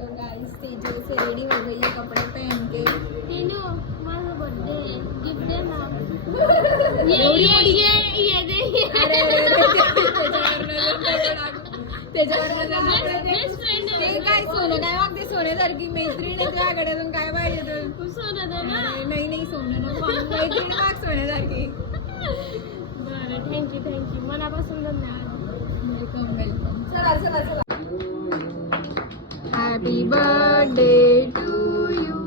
तो गाइस तेजू से रेडी हो गई है कपड़े पहन के। तीनू माझा बर्थडे गिफ्ट दे ना। ये दे। अरे त्याच्यावर ते काय सोनं काय मागते सोन्यासारखी मैत्रीण आहे तुझ्याकडे काय पाहिजे तू सोनं दे ना। नाही नाही सोनं नको मैत्रीण माग सोन्यासारखी। बरं थँक्यू मनापासून धन्यवाद। Welcome welcome. चला चला चला। Happy birthday to you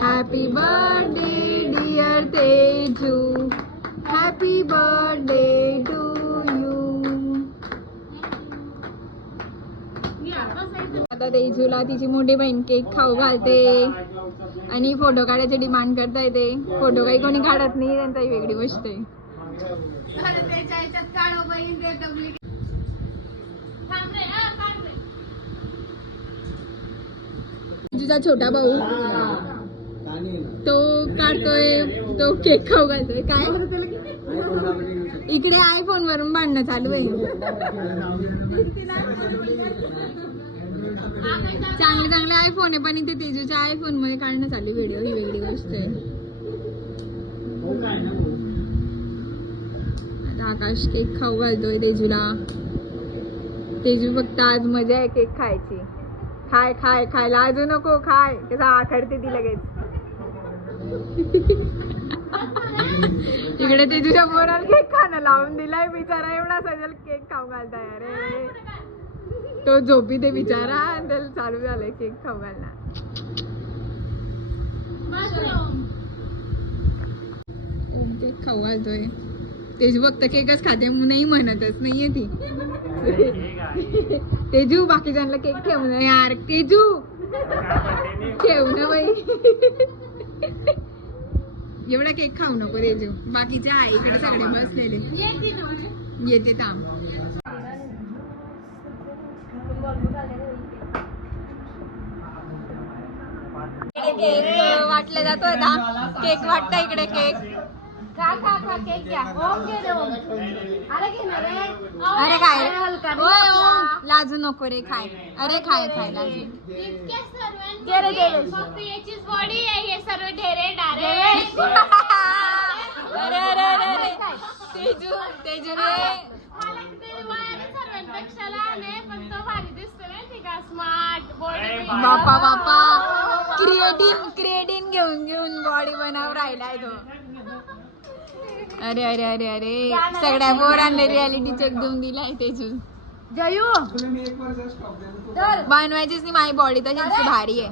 happy birthday dear Teju happy birthday to you. आता तेजूला तिची मोठी बहीण केक खाऊ घालते आणि फोटो काढायचे डिमांड करता येते। फोटो काही कोणी काढत नाही त्यांचा ही वेगळी गोष्ट आहे। तुझा छोटा भाऊ तो काढतोय तो केक खाऊ घालतोय काय इकडे आयफोन वरून भांडणं चालू आहे। चांगले चांगले आयफोन आहे पण इथे तेजूच्या आयफोन मध्ये काढणं चालू व्हिडिओ ही वेगळी गोष्ट आहे। आता आकाश केक खाऊ घालतोय तेजूला। तेजू फक्त आज मजा आहे केक खायची। खाय खाय खायला अजू नको खाय कसा आखडते ती लगेच। इकडे तेजूच्या पोराला केक खाणं लावून दिलाय बिचारा एवढा सजल केक खाऊ घालताय। अरे तो झोपी ते बिचारा आणि त्याला चालू झालंय केक खाऊ घालणार। ओम केक खाऊ घालतोय तेजू फक्त केकच खाते नाही म्हणतच नाहीये ती। तेजू बाकीच्यांना केक ठेव ना यार तेजू ठेव ना बाई एवढा केक खाऊ नको तेजू बाकीचे आहे इकडे सगळे बसलेले येते थांब। केक वाटला जातोय आता केक वाटतं इकडे केक खा खा खा केक घ्या ओम घे रे ओम अरे घे ना रे अरे खाय ओय ओम लाजू नको रे खाय अरे खाय खाय लाजू इतक्या सर्वांचे दे रे दे रे फक्त याचीच बॉडी आहे हे सर्व ढेरे डारे। अरे अरे अरे अरे तेजू तेजू रे मला किती वयाने सर्वांपेक्षा लहान आहे पण तो भारी दिसतो माहिती का स्मार्ट बॉडी। बापा बापा क्रिएटिन घेऊन घेऊन बॉडी बनव राहिलाय तो। अरे अरे अरे अरे सगळ्या पोरांना रियालिटी चेक देऊन दिलाय तेजू। जयू बनवायचीच नाही माझी बॉडी तशीच भारी आहे।